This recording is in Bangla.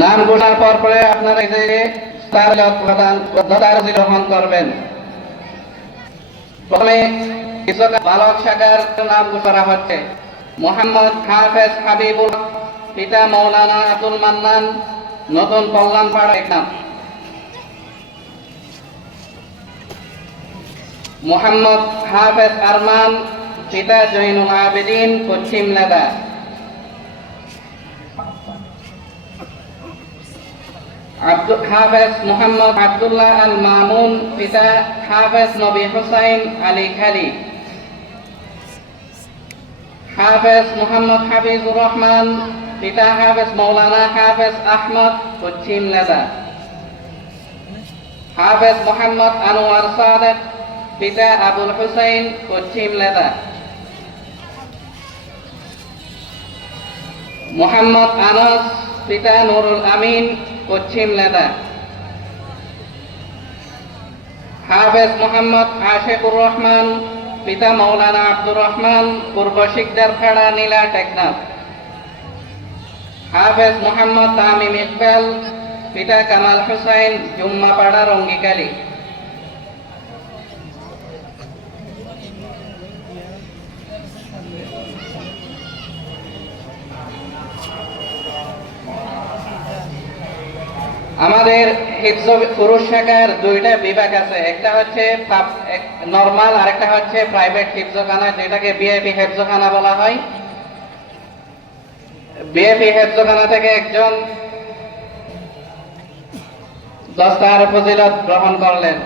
নাম ঘোষণার পর পরে আপনারা গ্রহণ করবেন। প্রথমে বালক শাখার নাম করা হচ্ছে মোহাম্মদ হাফেজ হাবিবুল, পিতা মৌলানা আব্দুল মান্নান, নতুন কল্যাণপাড়া নাম। মোহাম্মদ হাফেজ আরমান, পিতা জৈনুল আবেদিন, পশ্চিম লেদা। হাফেজ মোহাম্মদ আব্দুল্লাহ আল মামুন, পিতা হাফেজ নবী হুসাইন আলী খালি। হাফেজ মোহাম্মদ হাফিজুর রহমান, পিতা হাফেজ মৌলানা হাফেজ আহমদ, পশ্চিম লেদা। হাফেজ মোহাম্মদ আনোয়ার সাদেক, পিতা আবুল হুসাইন, পশ্চিম লেদা। মোহাম্মদ আনাস, পিতা নুরুল আমিন, পশ্চিম লেদা। হাফেজ মোহাম্মদ আশিকুর রহমান, পিতা মৌলানা আব্দুর রহমান, পূর্ব শিকদারপাড়া, নীলা, টেকনাফ। হাফেজ মোহাম্মদ তামিম ইকবাল, পিতা কামাল হুসাইন, জুম্মাপাড়া, রঙ্গিকালী। আমাদের হিফজ পুরুষ শাখার দুইটা বিভাগ আছে, একটা হচ্ছে নরমাল আর একটা হচ্ছে প্রাইভেট হিফজখানা, যেটাকে বিআইপি হিফজখানা বলা হয়। বিআইপি হিফজখানা থেকে একজন দস্তার ফজিলত গ্রহণ করলেন।